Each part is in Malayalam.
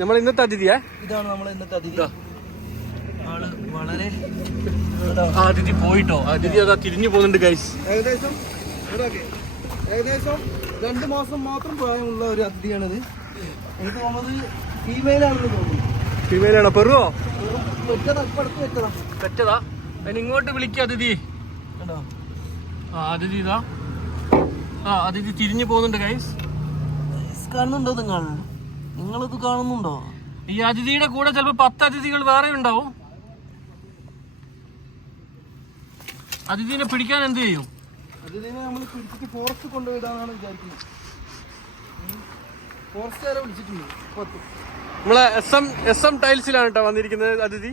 നമ്മൾ ഇന്നത്തെ അതിഥിയാ? ഇതാണ് നമ്മൾ ഇന്നത്തെ അതിഥി. ആൾ വളരെ അതിഥി പോയിട്ടോ. അതിഥി അതാ തിരിഞ്ഞു പോകുന്നുണ്ട് ഗൈസ് ഏകദേശം ഏകദേശം രണ്ട് മാസം മാത്രം പ്രായമുള്ള ഒരു അതിഥിയാണിത്. എനിക്ക് തോന്നുന്നത് ഫീമെയിൽ ആണെന്ന് തോന്നുന്നു. ഫീമെയിൽ ആണോ? പെറുവോ? പറ്റതാ അതിന് ഇങ്ങോട്ട് വിളിക്കുക അതിഥി. ആ അതിഥി ഇതാ. ആ അതിഥി തിരിഞ്ഞു പോകുന്നുണ്ട് ഗൈസ് കാണുന്നുണ്ടോ നിങ്ങൾ നിങ്ങളിത് കാണുന്നുണ്ടോ? ഈ അതിഥിയുടെ കൂടെ ചിലപ്പോ പത്ത് അതിഥികൾ വേറെ ഉണ്ടാവും. അതിഥിനെ പിടിക്കാൻ എന്ത് ചെയ്യും? അതിഥിനെ നമ്മൾ പിടിച്ചിട്ട് ഫോറസ്റ്റ് കൊണ്ടുപോയിടാന്നാണ് വിചാരിക്കുന്നത്. ഫോറസ്റ്റുകാരെ വിളിച്ചിട്ടുണ്ട്. പത്ത്. നമ്മളെ എസ് എം എസ് എം ടൈൽസിലാണ് കേട്ടോ വന്നിരിക്കുന്നത് അതിഥി.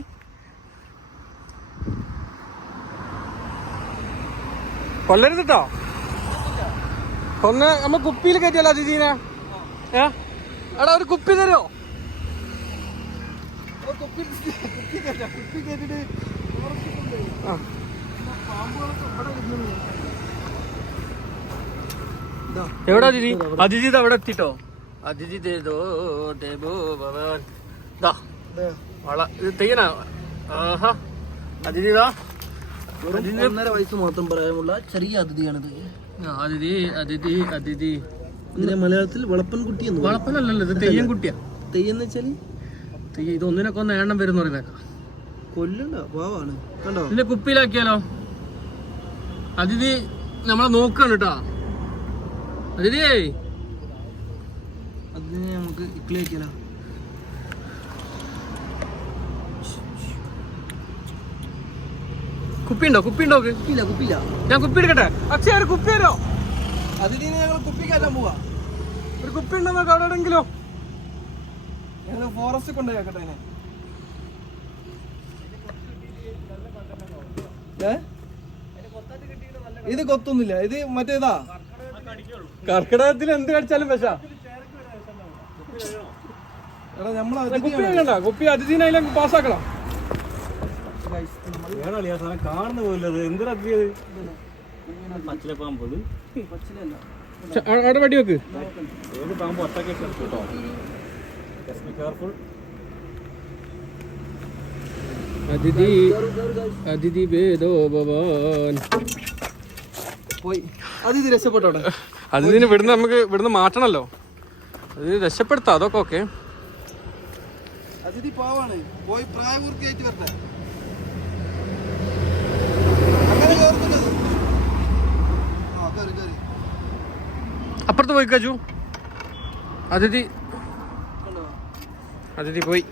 കൊല്ലരുത് കേട്ടോ കൊന്ന നമ്മ കുപ്പിയിൽ കയറ്റിയല്ലോ അതിഥീനെ? ഏ? എടാ ഒരു കുപ്പി തരുമോ കുപ്പി കുപ്പി കയറ്റാം കുപ്പി കയറ്റിട്ട് എവിടെ അതിഥി അതിഥി അവിടെ എത്തിട്ടോ? അതിഥി ദേദോ ദേവോ ഭഗവാൻ ദാ ഇതാ. വള. ഇത് തെയ്യനാ? ആഹാ. അതിഥി ദാ ഒന്നര വയസ്സ് മാത്രം പ്രായമുള്ള ചെറിയ അതിഥിയാണിത്. അതിഥി അതിഥി അതിഥി. ഇതിനെ മലയാളത്തിൽ വളപ്പൻ കുട്ടി എന്ന് വളപ്പനല്ലല്ലോ ഇത് തെയ്യം കുട്ടിയാ. തെയ്യെന്ന് വെച്ചാൽ? തെയ്യം ഇത് ഒന്നിനൊക്കെ ഒന്ന് എണ്ണം വരും പറയുന്നേക്കാം കൊല്ലണ്ട? പാവാണ് കണ്ടോ? ഇതിന്റെ കുപ്പിയിലാക്കിയാലോ? അതിഥി നമ്മളെ നോക്കാണ് കേട്ടാ. അതിഥിയേ അതിനെ നമുക്ക് ഇക്കളിയാക്കിയാലോ കുപ്പിയുണ്ടോ? കുപ്പിയുണ്ടോ? കുപ്പിയില്ല കുപ്പിയില്ല. ഞാൻ കുപ്പി എടുക്കട്ടെ അച്ഛാ ഒരു കുപ്പി തരോ ഞങ്ങൾ കുപ്പി കയറ്റാൻ പോവാ. ഒരു കുപ്പി ഉണ്ടോ അവിടെ എവിടെയെങ്കിലോ? ഞങ്ങൾ ഫോറസ്റ്റ് അതിനെ. ഏ? ഇത് കൊത്തൊന്നുമില്ല. ഇത് മറ്റേതാ കർക്കിടകത്തിൽ എന്ത് കടിച്ചാലും വിഷ എടാ നമ്മൾ കുപ്പി വേണ്ട. കുപ്പി അതിഥീനെ അതിലേക്ക് പാസ്സാക്കണം. കാണുന്ന പോലത് എന്തിനാ പച്ചില പാമ്പ് അവിടെ വടി വെക്ക്. ഏത് പാമ്പ് കേട്ടോ കെയർഫുൾ അതിഥി അതിഥി പോയി. രക്ഷപ്പെട്ടോടെ അതിഥിനെ ഇവിടുന്ന് നമുക്ക് ഇവിടുന്ന് മാറ്റണല്ലോ. അതിഥി രക്ഷപ്പെടുത്താം അതൊക്കെ ഓക്കെ. അതിഥി പാവാണ്. പോയി പ്രായപൂർത്തിയായിട്ട് വരട്ടെ. അങ്ങനെ കേറുന്നില്ല അത്. ആ, കേറി, കേറി. അപ്പുറത്ത് പോയി കജു അതിഥി? അതിഥി പോയി.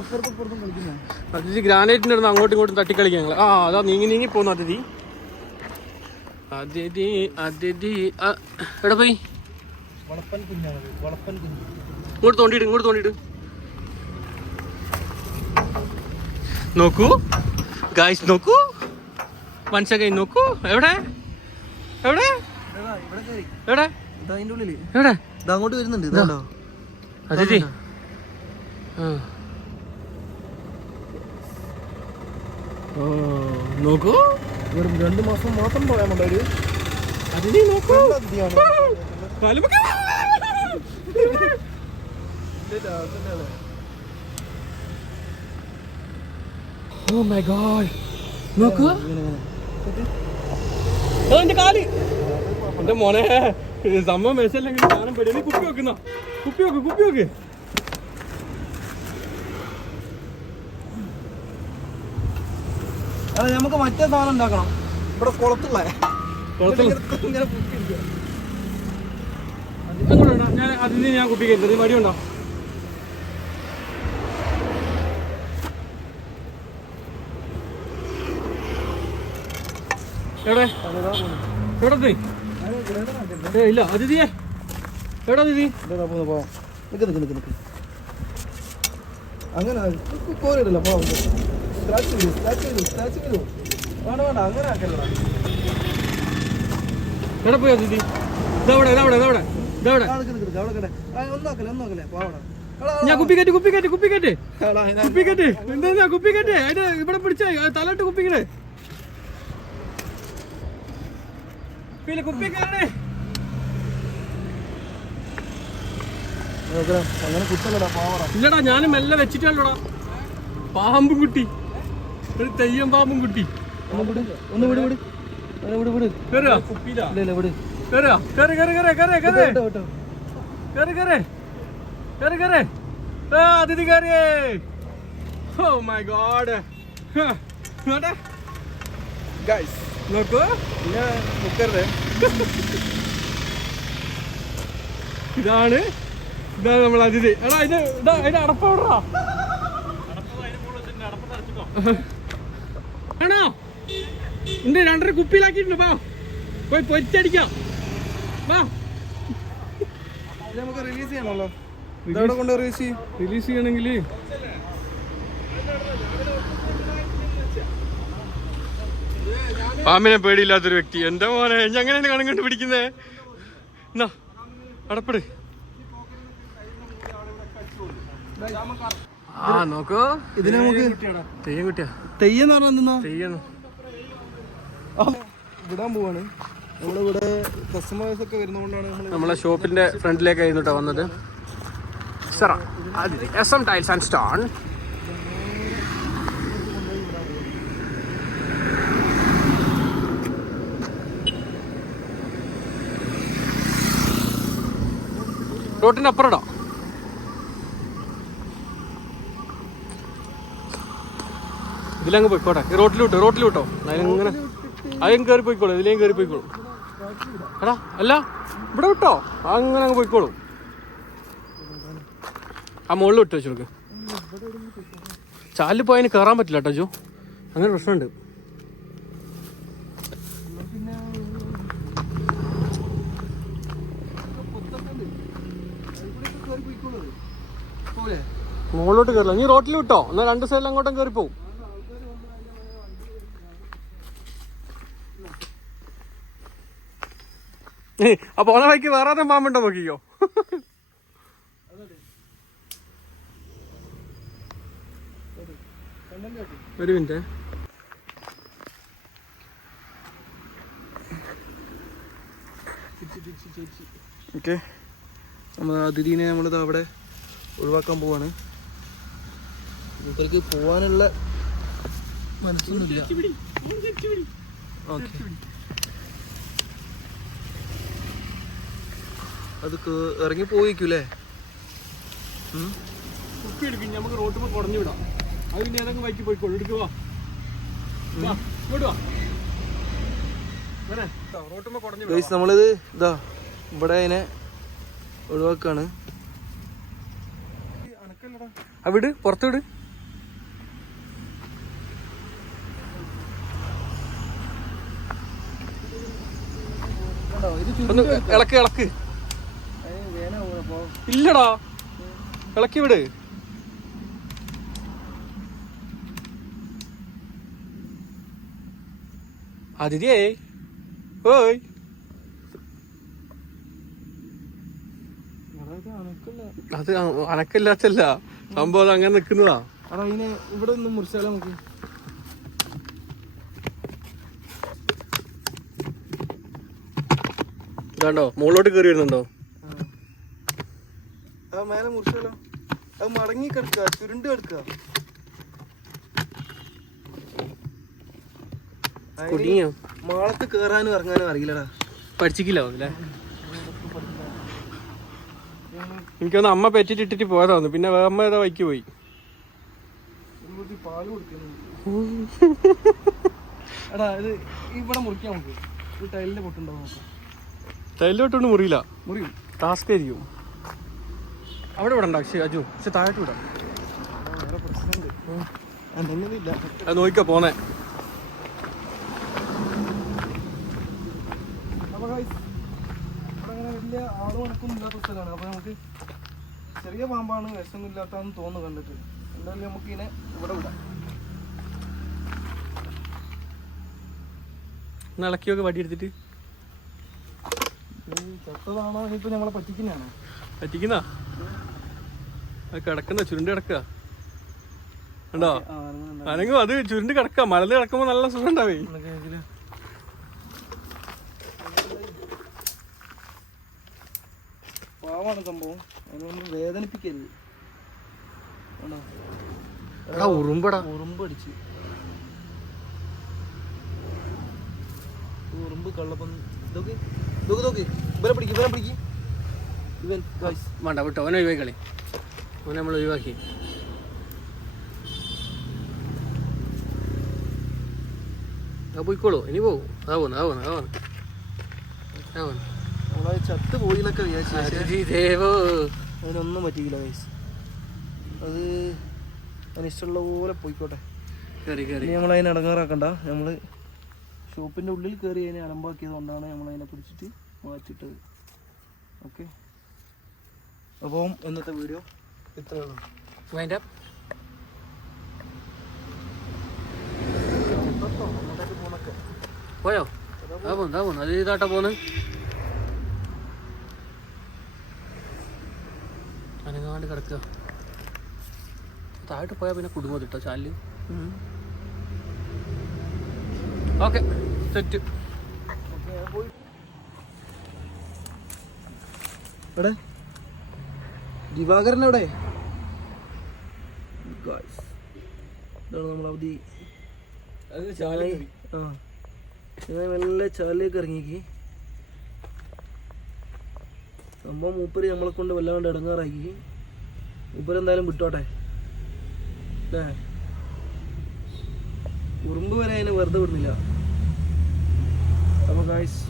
അപ്പുറത്തും കളിക്കുന്ന? അതിഥി ഗ്രാനൈറ്റിന്റെ അടുത്ത് അങ്ങോട്ടും ഇങ്ങോട്ടും തട്ടിക്കളിക്കാൻ ഞങ്ങൾ ആ അതാ നീങ്ങി നീങ്ങി പോകുന്നു അതിഥി. അതിഥി അതിഥി എവിടെ പോയി? ഇങ്ങോട്ട് തോണ്ടിയിട്ട് ഇങ്ങോട്ട് തോണ്ടിയിട്ട് നോക്കൂ. ഗായ്സ് നോക്കൂ. കൈ നോക്കൂ. എവിടെ? എവിടെ? എവിടെ? ഇതാ അതിന്റെ ഉള്ളിൽ. എവിടെ? ഇത് അങ്ങോട്ട് വരുന്നുണ്ട് ഇതാണോ അതെ നോക്കൂ. വെറും രണ്ട് മാസം മാത്രം പറയാമുള്ള ഒരു അതിഥി നോക്കൂ. ഓ മൈ ഗോഡ് നോക്കൂ. എന്റെ കാൽ. എന്റെ മോനെ സംഭവം മെച്ചല്ലെങ്കിൽ സാധനം പെടിയ. കുപ്പി വെക്കുന്ന കുപ്പി വെക്ക് കുപ്പി വെക്ക്. അതെ നമുക്ക് മറ്റേ സാധനം ഉണ്ടാക്കണം. ഇവിടെ കുളത്തുള്ള. കുളത്തിൽ ഞാൻ അതിന് ഞാൻ കുപ്പി കയറ്റുന്നത് മടിയുണ്ടോ എവിടെ. എവിടെ? ഏ ഇല്ല അതിഥിയെ. എവിടെ അതിഥി? പോവാം. അങ്ങനെ കോരിടല്ല പോവാം സ്ക്രാച്ച് ചെയ്തു സ്ക്രാച്ച് ചെയ്തു സ്ക്രാച്ച് ചെയ്തു വേണ്ട വേണ്ട അങ്ങനെ ആക്കല്ലടാ എവിടെ പോയി അതിഥി? ഇതവിടെ ഇതവിടെ ഇതവിടെ ഇതവിടെ. ആ, ഒന്നാക്കല്ലേ ഒന്നാക്കല്ലേ പോവാടാ എടാ, ഞാൻ കുപ്പി കയറ്റി കുപ്പി കയറ്റി കുപ്പി കയറ്റി എടാ, ഇതാ. കുപ്പി കയറ്റി എന്താ കുപ്പി കയറ്റി അതിന്റെ ഇവിടെ പിടിച്ച തലയിട്ട് കുപ്പിക്കണേ. കുപ്പിയിൽ കുപ്പി കയറണേ നോക്കണം. അങ്ങനെ കുത്തല്ലടാ പാവറ. ഇല്ലടാ ഞാൻ മെല്ലെ വെച്ചിട്ടല്ലോടാ. പാമ്പും കുട്ടി. ഒരു തെയ്യം പാമ്പും കുട്ടി. ഒന്ന് വിട് ഒന്ന് വിട് വിട്. വിട് ഇല്ല ഇല്ല വിട്. കേറുക കേറ് കേറ് കേറ് കേറ് കേറ്. വിട്ടോ വിട്ടോ. കേറ് കേറ്. കേറ് കേറ്. ആ അതിഥി കേറിയേ ഓ മൈ ഗോഡ് ഗൈസ് നോക്കൂ. പിന്നെ മുക്കരുത് ഇതാണ് ഇതാണ് നമ്മൾ അതിഥി. എടാ ഇത് ഇതാ അതിന്റെ അടപ്പവിടാ ആണോ? ഉണ്ട് രണ്ടര കുപ്പിയിലാക്കിയിട്ടുണ്ട് വാ. പോയി പൊരിച്ചടിക്കാം. വാ. നമുക്ക് റിലീസ് ചെയ്യണമല്ലോ ഇതവിടെ കൊണ്ട് റിലീസ് ചെയ്യും? റിലീസ് ചെയ്യണമെങ്കിൽ പാമ്പിനെ പേടിയില്ലാത്തൊരു വ്യക്തി. എന്റെ മോനെ? എങ്ങനെയാണ് അങ്ങനെയാണ് കണം കണ്ട് പിടിക്കുന്നേ? എന്നാ അടപ്പെട്. ആ നോക്കൂ. ഇതിനെ നമുക്ക് തെയ്യം കുട്ടിയാ. തെയ്യെന്ന് പറഞ്ഞാ എന്തെന്നാ? തെയ്യം. വിടാൻ പോവാണ്. നമ്മളിവിടെ കസ്റ്റമേഴ്സ് ഒക്കെ വരുന്നതുകൊണ്ടാണ് നമ്മളെ ഷോപ്പിന്റെ ഫ്രണ്ടിലേക്കായിരുന്നു കേട്ടോ വന്നത്. S M tiles and stone റോട്ടിന്റെ അപ്പുറം ഇടാം ഇതിലങ്ങ് പോയിക്കോട്ടെ. ഈ റോട്ടിലൂട്ടോ റോട്ടിലൂട്ടോ. അതിലിങ്ങനെ അതിലും കയറി പോയിക്കോളൂ ഇതിലേയും കയറി പോയിക്കോളൂ. എടാ അല്ല ഇവിടെ വിട്ടോ? അങ്ങനെ അങ്ങ് പോയിക്കോളൂ. ആ മുകളിൽ വിട്ടോ വെച്ചോൾക്ക് ചാലിൽ പോയതിന് കയറാൻ പറ്റില്ല കേട്ടോ ജോ. അങ്ങനെ പ്രശ്നമുണ്ട് പോലെ മുകളിലോട്ട് കയറില്ല നീ റോട്ടിൽ വിട്ടോ. എന്നാൽ രണ്ട് സൈഡിൽ അങ്ങോട്ടും കയറി പോവും. അപ്പൊ ആ പോണ വഴിക്ക് വേറെ പാമ്പുണ്ടോ നോക്കിക്കോ? ഒരു മിനിറ്റ്. ഓക്കെ. നമ്മൾ അതിഥീനെ നമ്മളിത് അവിടെ ഒഴിവാക്കാൻ പോവാണ്. മൂപ്പർക്ക് പോവാനുള്ള മനസ്സൊന്നുമില്ല. ഓക്കെ. അത് ഇറങ്ങി പോയിക്കൂലേ? കുപ്പി എടുക്കും നമുക്ക് റോട്ടുമ്പോ കുടഞ്ഞു വിടാം. അത് പിന്നെ ഏതെങ്കിലും വൈക്കി പോയിക്കോളൂ. എടുക്കുക വാ. ഇങ്ങോട്ട് വാ. വരെ. റോട്ടുമ്പോ കുടഞ്ഞു വിടാം. ഗൈസ് നമ്മളിത് ഇതാ ഇവിടെ അതിനെ ഒഴിവാക്കാണ്. അവിട് പുറത്തു വിട്. ഒന്ന് ഇളക്ക് ഇളക്ക്. ഇല്ലടാ. ഇളക്കി വിട്. അതിഥിയേ ഓയ്. അത് അനക്കില്ലാത്തല്ല. സംഭവം അത് അങ്ങനെ നിക്കുന്നതാ അടാ ഇതിനെ ഇവിടെ ഒന്ന് മുറിച്ചാലോ നമുക്ക്? ഇതാണ്ടോ? മുകളിലോട്ട് കയറി വരുന്നുണ്ടോ? ആ. മേലെ മുറിച്ചാലോ? അത് മടങ്ങി കിടക്കുക ചുരുണ്ട് കിടക്കുക. മാളത്ത് കേറാനും ഇറങ്ങാനും അറിയില്ലടാ. പഠിച്ചിക്കില്ല അല്ലേ? എനിക്കൊന്ന് അമ്മ പെറ്റിട്ട് ഇട്ടിട്ട് പോയതാന്ന്. പിന്നെ അമ്മ ഏതാ വൈക്ക് പോയി. ടൈലിന്റെ പൊട്ടുണ്ടോ മുറിയില്ല. മുറിയും. ടാസ്ക് ആയിരിക്കും അവിടെ വിടണ്ട പക്ഷേ അജു പക്ഷെ താഴോട്ട് വിടാം. അത് നോക്കിക്കോ പോന്നെ അപ്പൊ guys, ഇവിടെ അങ്ങനെ അനക്കൊന്നും ഇല്ലാത്ത സ്ഥലമാണ് അപ്പൊ നമുക്ക് ചെറിയ പാമ്പാണ് വിഷമൊന്നും ഇല്ലാത്തതെന്ന് തോന്നുന്നു കണ്ടിട്ട്. എന്തായാലും നമുക്ക് ഇതിനെ ഇവിടെ വിടാം. ഇളക്കിയൊക്കെ വടി എടുത്തിട്ട് ഈ ചത്തതാണോ ഇനിയിപ്പോ ഞങ്ങളെ പറ്റിക്കുന്നതാണോ? പറ്റിക്കുന്ന? കിടക്കുന്ന? ചുരുണ്ട് കിടക്കുക. ഉണ്ടോ അല്ലെങ്കിൽ അത് ചുരുണ്ട് കിടക്കുക. മലന്ന് കിടക്കുമ്പോ നല്ല സുഖം ഉണ്ടാവേ എന്നൊക്കെ ഇതിൽ പാവാണ് സംഭവം. അതിനൊന്നും വേദനിപ്പിക്കരുത്. ഉറുമ്പടാ. ഉറുമ്പ് അടിച്ച്. ഉറുമ്പ് കള്ളപ്പം ഇതൊക്കെ ഇതൊക്കെ നോക്ക്. ഇവരെ പിടിക്കും ഇവരെ പിടിക്കും. ഇവൻ വേണ്ട വിട്ടോ. അവനെ ഒഴിവാക്കി കളി. അവനെ നമ്മൾ ഒഴിവാക്കി. ആ പോയിക്കോളൂ. ഇനി പോകും ആവുന്നു ആവുന്നു ആവുന്നു പോകുന്നു അതാ പോകുന്നു അതാ പോകുന്നു നമ്മളെ ചത്ത് പോയി എന്നൊക്കെ വിചാരിച്ചു അതിനൊന്നും പറ്റിയില്ല ഗൈസ് അത് അതിനിഷ്ടമുള്ള പോലെ പോയിക്കോട്ടെ. നമ്മൾ അതിനെ ഇടങ്ങാറാക്കണ്ട നമ്മൾ ഷോപ്പിന്റെ ഉള്ളിൽ കയറി അതിനെ അലമ്പാക്കിയത് കൊണ്ടാണ് നമ്മൾ അതിനെ പിടിച്ചിട്ട് മാറ്റിട്ടത് ഓക്കെ അപ്പം ഇന്നത്തെ വീഡിയോ ഇത്രയേ ഉള്ളൂ. വൈൻഡ് അപ്പ് പോയോ? അതാ പോന്നു. അത് ഇതാട്ടാ പോന്ന്. അനങ്ങാണ്ട് കിടക്കുക. താഴോട്ട് പോയാൽ പിന്നെ കുടുങ്ങോ കിട്ടോ ചാൽ ഓക്കെ സെറ്റ്. എവിടെ ദിവാകരൻ എവിടെ. ഇതാണ് നമ്മൾ അവധി. ആ. മെല്ലെ ചാലിലേക്ക് ഇറങ്ങിക്ക് സംഭവം മൂപ്പര് നമ്മളെ കൊണ്ട് വല്ലാണ്ട് ഇടങ്ങാറാക്കി. മൂപ്പര് എന്തായാലും വിട്ടോട്ടെ. അല്ലേ ഉറുമ്പ് വരെ അതിനെ വെറുതെ വിടുന്നില്ല. അപ്പോൾ ഗായ്സ്